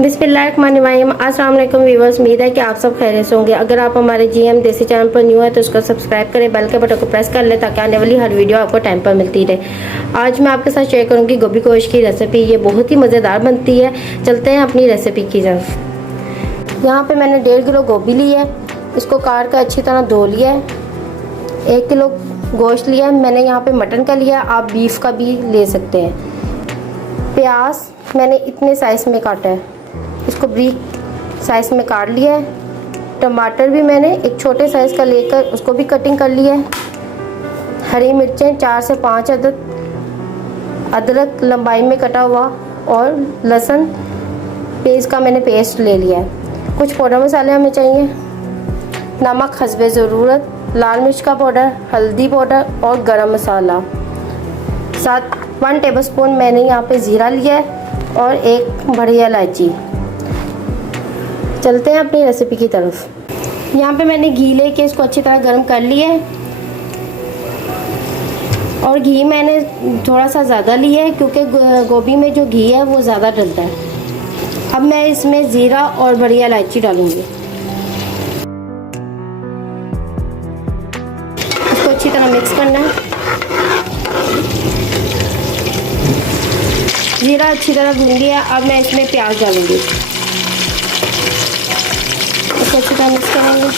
बिस्मिल्लाहिर्रहमानिर्रहीम। अस्सलाम वालेकुम व्यूअर्स, उम्मीद है कि आप सब खैरियत से होंगे। अगर आप हमारे जीएम देसी चैनल पर न्यू है तो उसको सब्सक्राइब करें, बेल के बटन को प्रेस कर लें ताकि आने वाली हर वीडियो आपको टाइम पर मिलती रहे। आज मैं आपके साथ शेयर करूंगी गोभी गोश्त की रेसिपी। ये बहुत ही मज़ेदार बनती है। चलते हैं अपनी रेसिपी की जानब। यहाँ पर मैंने 1.5 किलो गोभी ली है, इसको काट कर अच्छी तरह धो लिया है। 1 किलो गोश्त लिया है मैंने, यहाँ पे मटन का लिया, आप बीफ का भी ले सकते हैं। प्याज मैंने इतने साइज़ में काटा है, इसको ब्रीक साइज़ में काट लिया है। टमाटर भी मैंने एक छोटे साइज़ का लेकर उसको भी कटिंग कर लिया है। हरी मिर्चें 4 से 5 अदद, अदरक लंबाई में कटा हुआ, और लहसुन पेस्ट का मैंने पेस्ट ले लिया है। कुछ पाउडर मसाले हमें चाहिए, नमक हस्बे ज़रूरत, लाल मिर्च का पाउडर, हल्दी पाउडर और गरम मसाला। साथ 1 टेबलस्पून मैंने यहाँ पे ज़ीरा लिया है और 1 बड़ी इलायची। चलते हैं अपनी रेसिपी की तरफ। यहाँ पे मैंने घी लेके इसको अच्छी तरह गर्म कर लिया है, और घी मैंने थोड़ा सा ज़्यादा लिया है क्योंकि गोभी में जो घी है वो ज़्यादा डलता है। अब मैं इसमें ज़ीरा और बड़ी इलायची डालूँगी। इसको अच्छी तरह मिक्स करना है। जीरा अच्छी तरह भून लिया। अब मैं इसमें प्याज डालूंगी, इसको अच्छी तरह मिक्स करेंगे,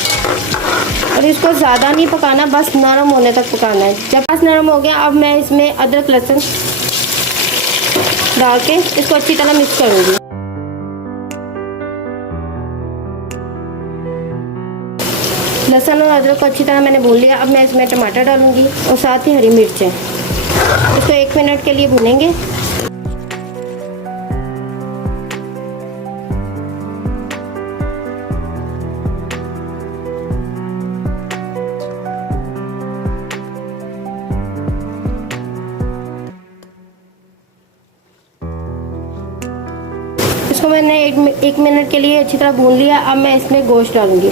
और इसको ज़्यादा नहीं पकाना, बस नरम होने तक पकाना है। जब बस नरम हो गया, अब मैं इसमें अदरक लहसुन डाल के इसको अच्छी तरह मिक्स करूंगी। लहसुन और अदरक को अच्छी तरह मैंने भून लिया। अब मैं इसमें टमाटर डालूंगी और साथ ही हरी मिर्चें। इसको 1 मिनट के लिए भूनेंगे। इसको मैंने एक मिनट के लिए अच्छी तरह भून लिया। अब मैं इसमें गोश्त डालूंगी।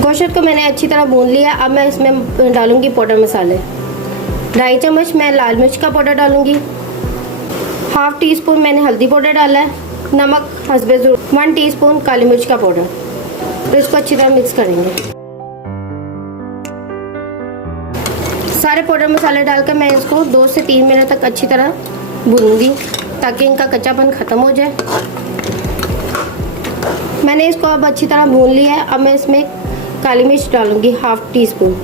गोश्त को मैंने अच्छी तरह भून लिया। अब मैं इसमें डालूंगी पाउडर मसाले। 2.5 चम्मच मैं लाल मिर्च का पाउडर डालूंगी, 1/2 टीस्पून मैंने हल्दी पाउडर डाला है, नमक हस्बे ज़रूरत, 1 टीस्पून काली मिर्च का पाउडर। तो इसको अच्छी तरह मिक्स करेंगे। सारे पाउडर मसाले डालकर मैं इसको 2 से 3 मिनट तक अच्छी तरह भूनूंगी ताकि इनका कच्चापन ख़त्म हो जाए। मैंने इसको अब अच्छी तरह भून लिया है। अब मैं इसमें काली मिर्च डालूंगी 1/2 टीस्पून,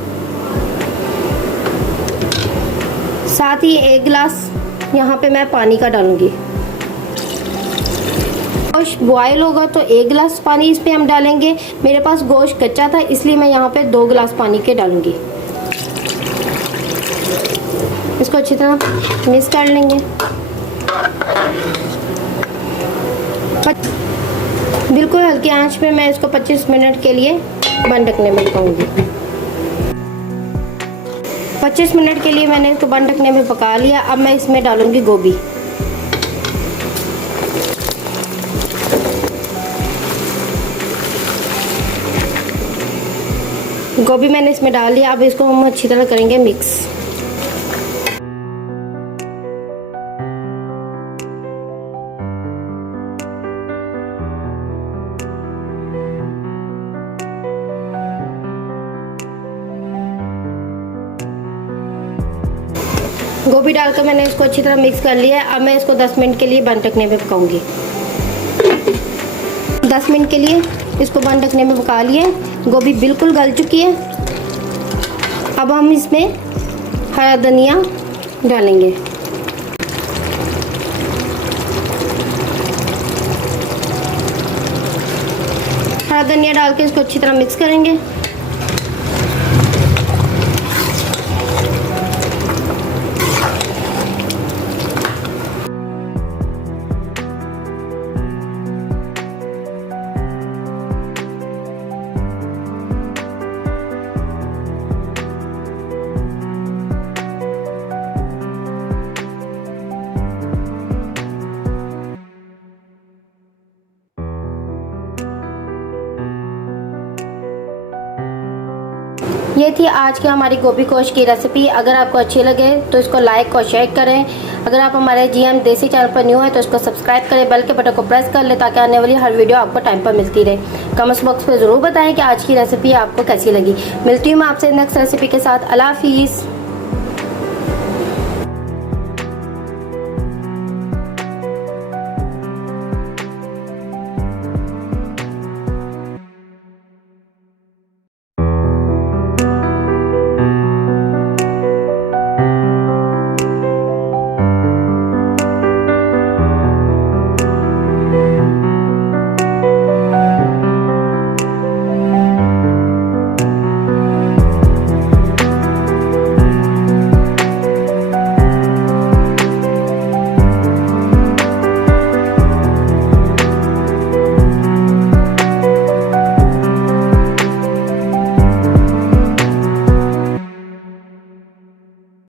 साथ ही 1 गिलास यहाँ पे मैं पानी का डालूंगी। गोश्त बॉयल होगा तो 1 गिलास पानी इस पे हम डालेंगे। मेरे पास गोश्त कच्चा था इसलिए मैं यहाँ पे 2 गिलास पानी के डालूंगी। इसको अच्छी तरह मिक्स कर लेंगे। बिल्कुल हल्की आंच पे मैं इसको 25 मिनट के लिए बंद रखने में पकाऊंगी। 25 मिनट के लिए मैंने इसको बंद रखने में पका लिया। अब मैं इसमें डालूंगी गोभी। गोभी मैंने इसमें डाल लिया। अब इसको हम अच्छी तरह करेंगे मिक्स। गोभी डालकर मैंने इसको अच्छी तरह मिक्स कर लिया है। अब मैं इसको 10 मिनट के लिए बंद रखने में पकाऊंगी। 10 मिनट के लिए इसको बंद रखने में पका लिए। गोभी बिल्कुल गल चुकी है। अब हम इसमें हरा धनिया डालेंगे। हरा धनिया डाल के इसको अच्छी तरह मिक्स करेंगे। ये थी आज की हमारी गोभी गोश्त की रेसिपी। अगर आपको अच्छी लगे तो इसको लाइक और शेयर करें। अगर आप हमारे GM देसी चैनल पर न्यू है तो इसको सब्सक्राइब करें, बेल के बटन को प्रेस कर ले ताकि आने वाली हर वीडियो आपको टाइम पर मिलती रहे। कमेंट्स बॉक्स में ज़रूर बताएं कि आज की रेसिपी आपको कैसी लगी। मिलती हूँ मैं आपसे नेक्स्ट रेसिपी के साथ। अल्लाह हाफिज़।